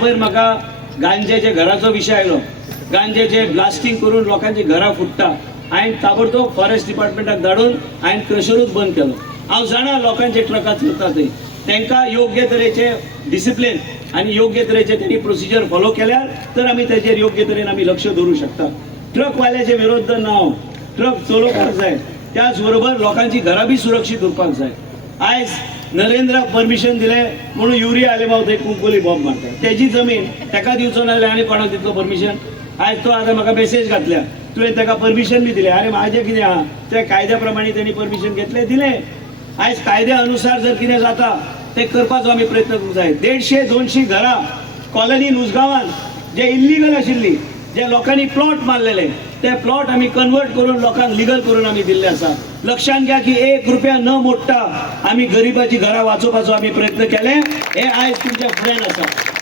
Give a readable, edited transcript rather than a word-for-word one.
पयर म्हाका गांजेचे घराचो विशय आयलो. गांजेचे ब्लास्टिंग करून लोकांची घरां फुट्टा. हांवें ताबडतोब फॉरेस्ट डिपार्टमेंटाक धाडून हांवें क्रशरूच बंद केलो. हांव जाणा लोकांचे ट्रकां चलता थंय, तांकां योग्य तरेचे डिसिप्लिन आनी योग्य तरेचे तेणी प्रोसिजर फॉलो केल्यार तर आमी तेजेर योग्य तरेन आमी लक्ष दवरूं शकता. ट्रकवाल्याचे विरोध ना हांव. ट्रक चलोवपाक जाय, त्याच बरोबर लोकांची घरां बी सुरक्षीत उरपाक जाय. आयज नरेंद्राक परमिशन दिले म्हणून युरिया आलेमाव थंय कुंकोली बॉम्ब मारता. तेजी जमीन ताका दिवचो ना जाल्यार आनी कोणाक दितलो परमिशन? आयज तो आतां म्हाका मेसेज घातल्या, तुवें ताका परमिशन बी दिलें. अरे म्हाजें कितें आहा, ते कायद्या प्रमाणे तेणी परमिशन घेतलें, दिलें. आयज कायद्या अनुसार जर कितें जाता ते करपाचो आमी प्रयत्न करूंक जाय. 150-200 घरां कॉलनीन उजगांवान जे इल्लीगल आशिल्ली, जे लोकांनी प्लॉट मारलेले, ते प्लॉट आमी कन्वर्ट करून लोकांक लिगल करून आमी दिल्ले आसा. लक्षात घ्या की 1 रुपया न मोडटा आमी गरिबाची घरां वाचोवपाचो आमी प्रयत्न केले. हे आयज तुमच्या फुड्यान आसा.